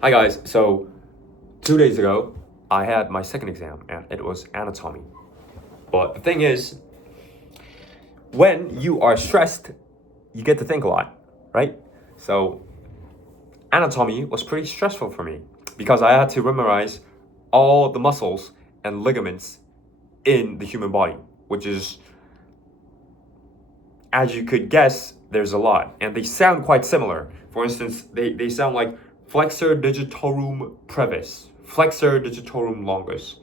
Hi guys, so 2 days ago I had my second exam and it was anatomy. But the thing is, when you are stressed, you get to think a lot, right? So anatomy was pretty stressful for me because I had to memorize all the muscles and ligaments in the human body, which is, as you could guess, there's a lot. And they sound quite similar. For instance, they sound like flexor digitorum brevis, flexor digitorum longus.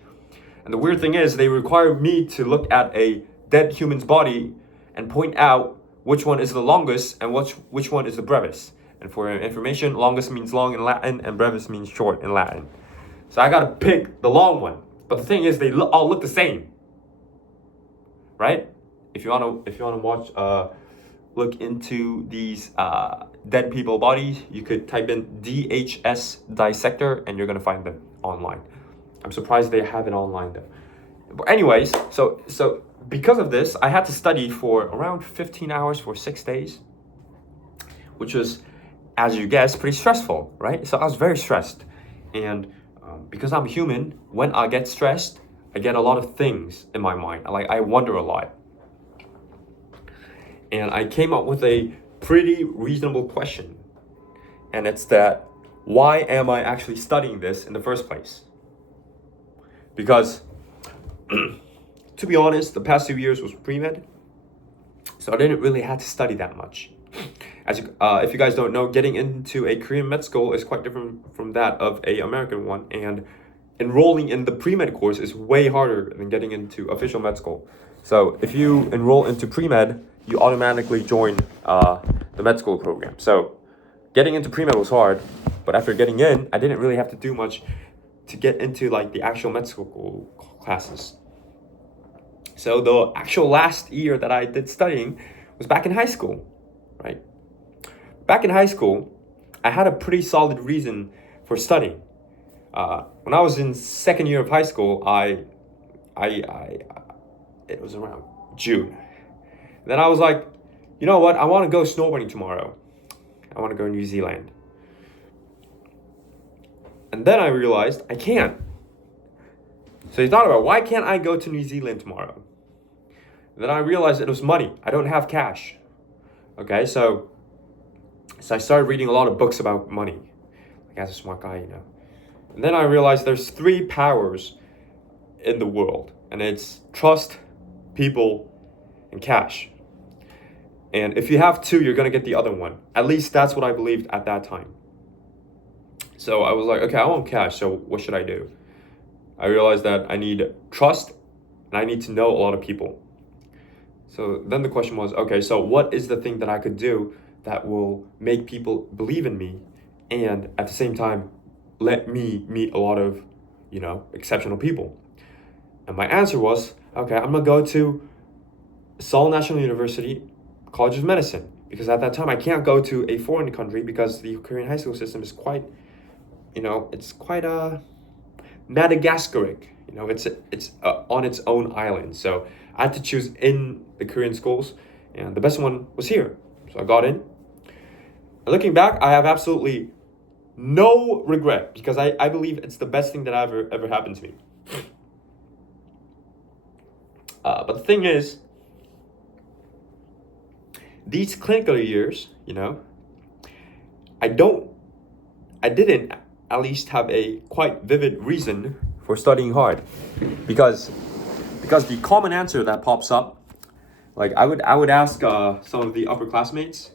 And the weird thing is, they require me to look at a dead human's body and point out which one is the longest and which one is the brevis. And for your information, longest means long in Latin and brevis means short in Latin. So I gotta pick the long one. But the thing is, they all look the same, right? If you wanna watch, look into these dead people bodies, you could type in DHS dissector and you're gonna find them online. I'm surprised they have it online though. But anyways, so because of this, I had to study for around 15 hours for 6 days, which was, as you guess, pretty stressful, right? So I was very stressed, and because I'm human, when I get stressed, I get a lot of things in my mind. I wonder a lot, and I came up with a pretty reasonable question, and it's that why am I actually studying this in the first place? Because to be honest, the past 2 years was pre-med, so I didn't really have to study that much. If you guys don't know, getting into a Korean med school is quite different from that of a American one, and enrolling in the pre-med course is way harder than getting into official med school. So if you enroll into pre-med, you automatically join the med school program. So getting into pre-med was hard, but after getting in, I didn't really have to do much to get into like the actual med school classes. So the actual last year that I did studying was back in high school, right? Back in high school, I had a pretty solid reason for studying. When I was in second year of high school, it was around June. Then I was like, you know what? I want to go snowboarding tomorrow. I want to go to New Zealand. And then I realized I can't. So I thought about, why can't I go to New Zealand tomorrow? Then I realized it was money. I don't have cash. Okay, so I started reading a lot of books about money. Like, as a smart guy, you know. And then I realized there's 3 powers in the world, and it's trust, people, and cash. And if you have 2, you're gonna get the other one. At least that's what I believed at that time. So I was like, okay, I want cash, so what should I do? I realized that I need trust, and I need to know a lot of people. So then the question was, okay, so what is the thing that I could do that will make people believe in me and at the same time let me meet a lot of, exceptional people? And my answer was, okay, I'm gonna go to Seoul National University College of Medicine, because at that time I can't go to a foreign country because the Korean high school system is quite, it's quite Madagascaric. It's on its own island. So I had to choose in the Korean schools, and the best one was here. So I got in. And looking back, I have absolutely no regret because I believe it's the best thing that ever happened to me. But the thing is, these clinical years, I didn't at least have a quite vivid reason for studying hard, because the common answer that pops up, like I would ask some of the upperclassmates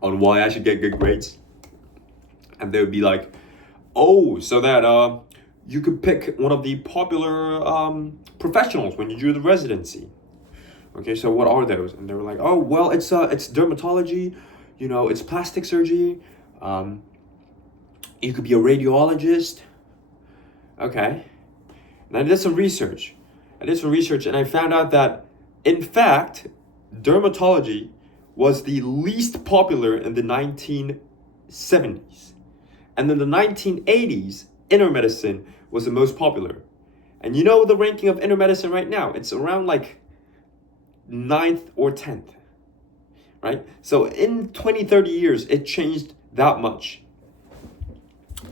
on why I should get good grades, and they would be like, oh, so that you could pick one of the popular professionals when you do the residency. Okay, so what are those? And they were like, oh, well, it's dermatology, it's plastic surgery. You could be a radiologist. Okay. And I did some research. And I found out that, in fact, dermatology was the least popular in the 1970s. And in the 1980s, inner medicine was the most popular. And you know the ranking of inner medicine right now? It's around like 9th or 10th. right? So in 20, 30 years, it changed that much.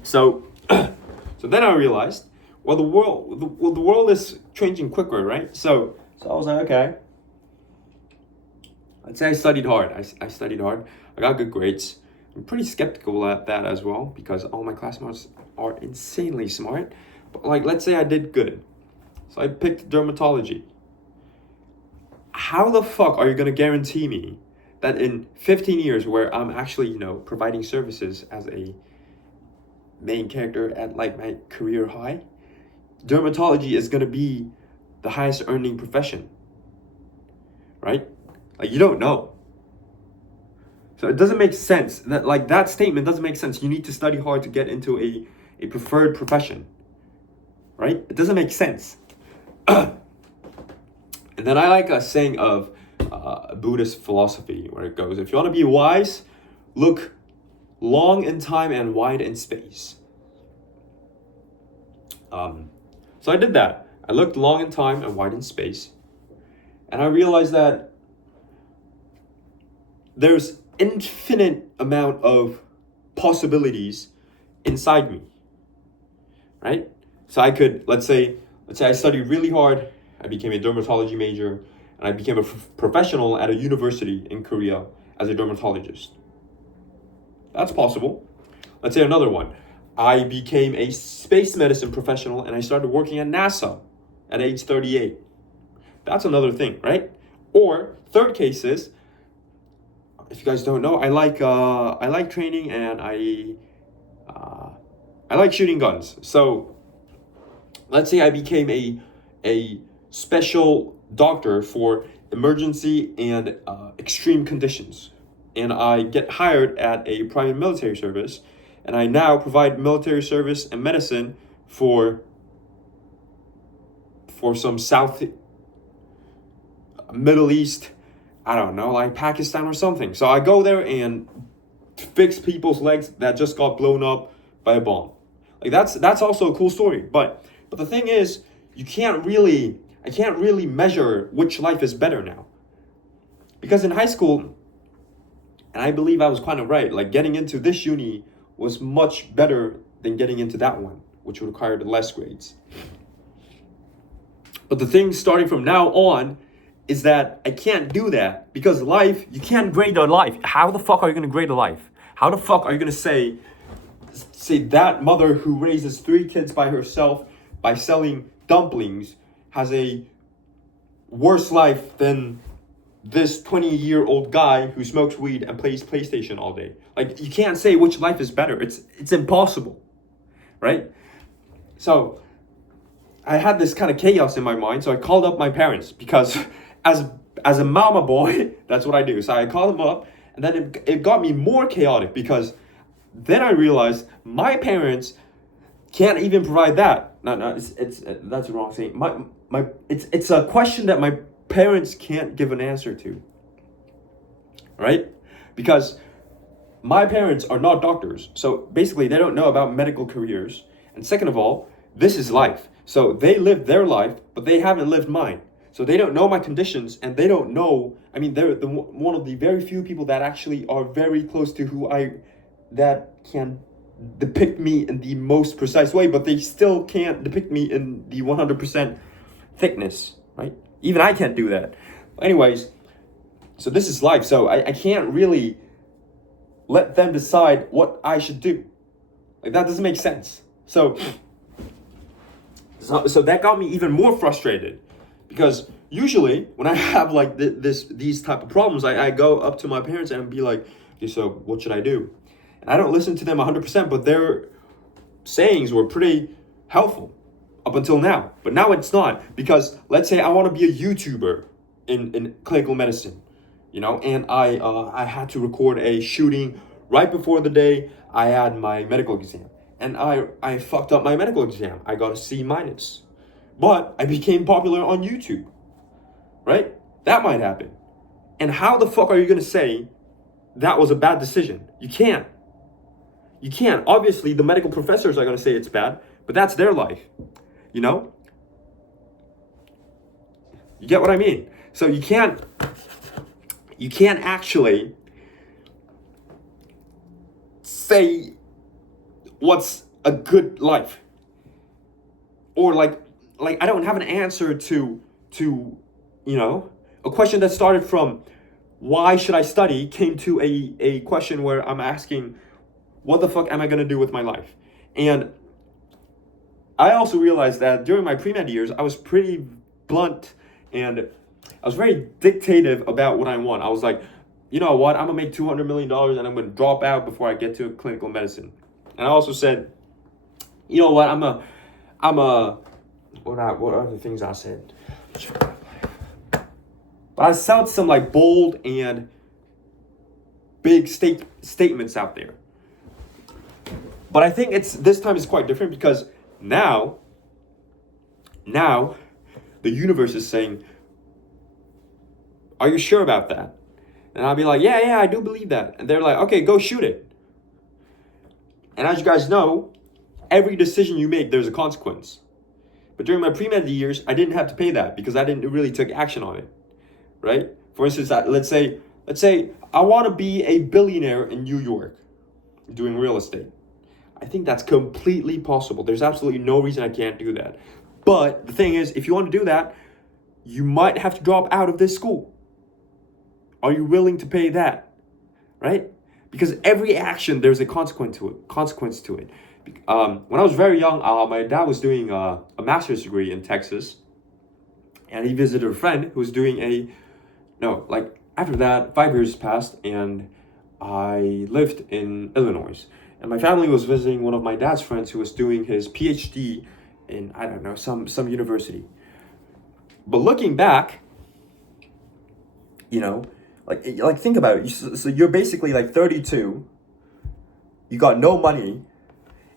So, so then I realized, well, the world is changing quicker, right? So I was like, okay. I'd say I studied hard. I studied hard. I got good grades. I'm pretty skeptical at that as well because all my classmates are insanely smart. But like, let's say I did good. So I picked dermatology. How the fuck are you gonna guarantee me that in 15 years where I'm actually, providing services as a main character at like my career high, dermatology is gonna be the highest earning profession, right? Like, you don't know. So it doesn't make sense. That statement doesn't make sense. You need to study hard to get into a preferred profession, right? It doesn't make sense. And then I like a saying of Buddhist philosophy where it goes, if you want to be wise, look long in time and wide in space. So I did that. I looked long in time and wide in space. And I realized that there's infinite amount of possibilities inside me, right? So I could, let's say I studied really hard, I became a dermatology major, and I became a professional at a university in Korea as a dermatologist. That's possible. Let's say another one. I became a space medicine professional and I started working at NASA at age 38. That's another thing, right? Or third case is, if you guys don't know, I like training and I like shooting guns. So let's say I became a special doctor for emergency and extreme conditions, and I get hired at a private military service, and I now provide military service and medicine for some South Middle East, I don't know, like Pakistan or something. So I go there and fix people's legs that just got blown up by a bomb. Like that's also a cool story. But the thing is, I can't really measure which life is better now. Because in high school, and I believe I was kind of right, like getting into this uni was much better than getting into that one, which required less grades. But the thing starting from now on is that I can't do that because life, you can't grade a life. How the fuck are you going to grade a life? How the fuck are you going to say that mother who raises 3 kids by herself by selling dumplings has a worse life than this 20-year-old guy who smokes weed and plays PlayStation all day? Like, you can't say which life is better. It's impossible, right? So I had this kind of chaos in my mind, so I called up my parents because as a mama boy, that's what I do. So I called them up, and then it got me more chaotic because then I realized my parents can't even provide that. No, it's that's the wrong thing. It's a question that my parents can't give an answer to. Right? Because my parents are not doctors. So basically they don't know about medical careers. And second of all, this is life. So they lived their life, but they haven't lived mine. So they don't know my conditions, and they don't know, I mean, they're one of the very few people that actually are very close to that can depict me in the most precise way, but they still can't depict me in the 100% thickness, right? Even I can't do that. Anyways, so this is life. So I can't really let them decide what I should do. Like, that doesn't make sense. So that got me even more frustrated, because usually when I have like these type of problems, I go up to my parents and be like, okay, so what should I do? And I don't listen to them 100%, but their sayings were pretty helpful up until now. But now it's not, because let's say I want to be a YouTuber in clinical medicine, and I had to record a shooting right before the day I had my medical exam. And I fucked up my medical exam. I got a C-. But I became popular on YouTube, right? That might happen. And how the fuck are you going to say that was a bad decision? You can't. You can't. Obviously, the medical professors are going to say it's bad, but that's their life, You get what I mean? So you can't You can't actually say what's a good life. Or like I don't have an answer to a question that started from why should I study came to a question where I'm asking what the fuck am I gonna do with my life? And I also realized that during my pre-med years, I was pretty blunt and I was very dictative about what I want. I was like, you know what, I'm gonna make $200 million and I'm gonna drop out before I get to clinical medicine. And I also said, you know what, what are the things I said? But I said some like bold and big statements out there. But I think this time is quite different because now the universe is saying, are you sure about that? And I'll be like, yeah, I do believe that. And they're like, okay, go shoot it. And as you guys know, every decision you make, there's a consequence. But during my pre-med years, I didn't have to pay that because I didn't really take action on it, right? For instance, let's say I want to be a billionaire in New York doing real estate. I think that's completely possible. There's absolutely no reason I can't do that. But the thing is, if you want to do that, you might have to drop out of this school. Are you willing to pay that, right? Because every action, there's a consequence to it. When I was very young, my dad was doing a master's degree in Texas, and he visited a friend who was doing after that, 5 years passed, and I lived in Illinois. And my family was visiting one of my dad's friends who was doing his PhD in, I don't know, some university. But looking back, like think about it. So you're basically like 32, you got no money,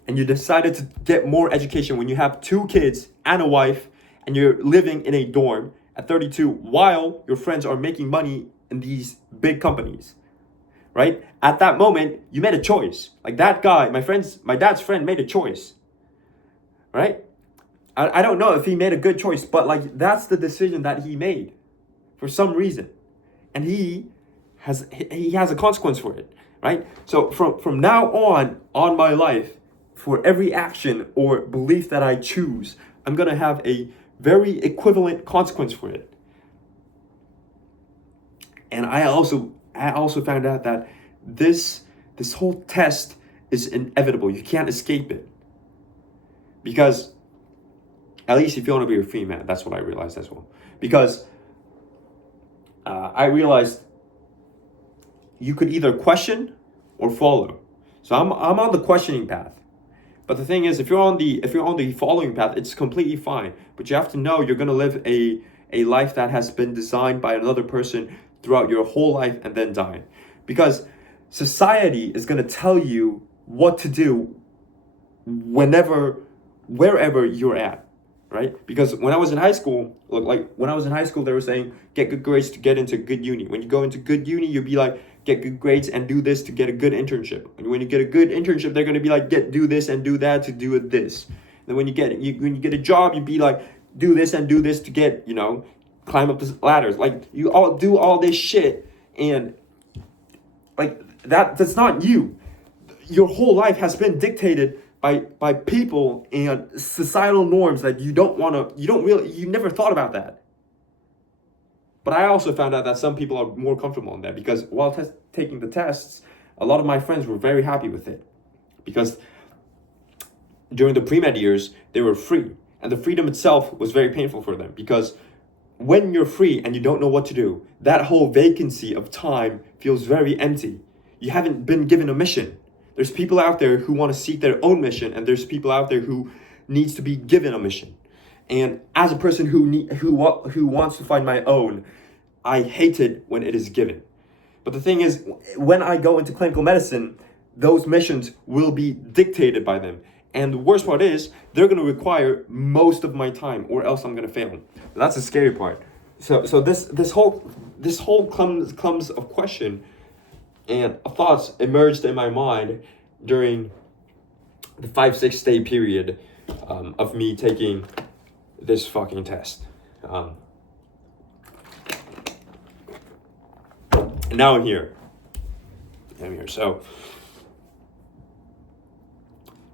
and you decided to get more education when you have 2 kids and a wife, and you're living in a dorm at 32 while your friends are making money in these big companies, right? At that moment, you made a choice. Like that guy, my dad's friend made a choice, right? I don't know if he made a good choice, but like that's the decision that he made for some reason. And he has a consequence for it, right? So from now on my life, for every action or belief that I choose, I'm gonna have a very equivalent consequence for it. And I also found out that this whole test is inevitable. You can't escape it. Because at least if you want to be a free man, that's what I realized as well. Because I realized you could either question or follow. So I'm on the questioning path. But the thing is, if you're on the following path, it's completely fine. But you have to know you're gonna live a life that has been designed by another person throughout your whole life and then die. Because society is gonna tell you what to do wherever you're at, right? Because when I was in high school, they were saying get good grades to get into good uni. When you go into good uni, you'll be like, get good grades and do this to get a good internship. And when you get a good internship, they're gonna be like, do this and do that to do this. And when you get a job, you'd be like, do this and do this to get, climb up the ladders. Like you all do all this shit, and like that's not you. Your whole life has been dictated by people and societal norms that you never thought about that. But I also found out that some people are more comfortable in that because while taking the tests, a lot of my friends were very happy with it. Because during the pre-med years, they were free. And the freedom itself was very painful for them. Because when you're free and you don't know what to do, that whole vacancy of time feels very empty. You haven't been given a mission. There's people out there who want to seek their own mission, and there's people out there who needs to be given a mission. And as a person who wants to find my own, I hate it when it is given. But the thing is, when I go into clinical medicine, those missions will be dictated by them. And the worst part is, they're going to require most of my time, or else I'm going to fail. That's the scary part. So this whole comes of question and thoughts emerged in my mind during the 5-6 day period of me taking this fucking test. And now I'm here. So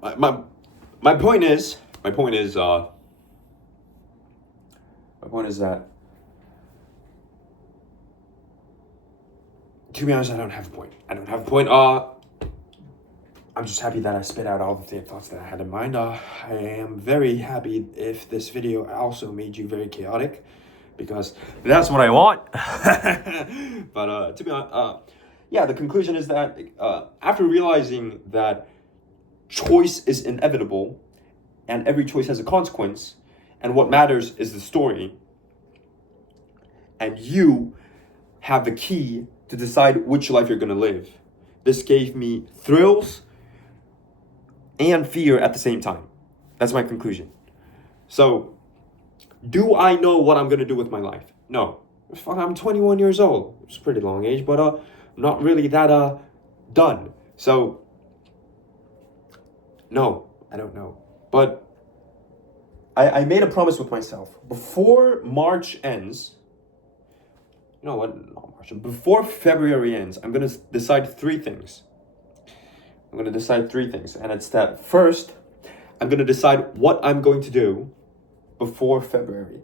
my point is that, to be honest, I don't have a point. I'm just happy that I spit out all the thoughts that I had in mind. I am very happy if this video also made you very chaotic, because that's what I want. But to be honest, yeah, the conclusion is that after realizing that choice is inevitable and every choice has a consequence, and what matters is the story, and you have the key to decide which life you're going to live. This gave me thrills and fear at the same time. That's my conclusion. So, do I know what I'm going to do with my life? No. I'm 21 years old. It's a pretty long age, but I'm not really that done. So, no, I don't know. But I made a promise with myself. Before March ends, you know what? Not March. Before February ends, I'm going to decide three things. And it's that first, I'm going to decide what I'm going to do before February.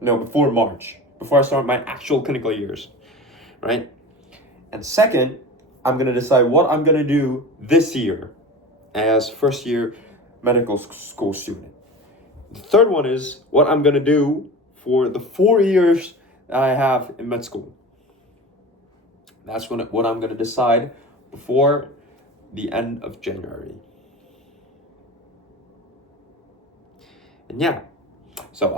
No, before March. Before I start my actual clinical years. Right? And second, I'm going to decide what I'm going to do this year as first year medical school student. The third one is what I'm going to do for the 4 years that I have in med school. That's what I'm going to decide before the end of January. And yeah, so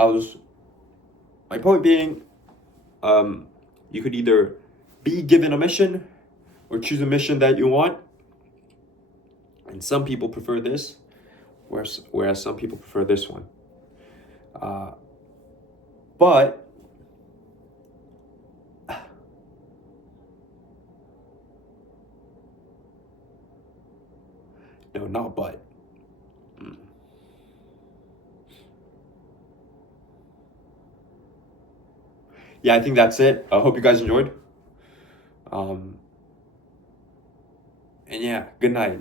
my point being, you could either be given a mission or choose a mission that you want. And some people prefer this, whereas some people prefer this one. But no, not but. Yeah, I think that's it. I hope you guys enjoyed. And yeah, good night.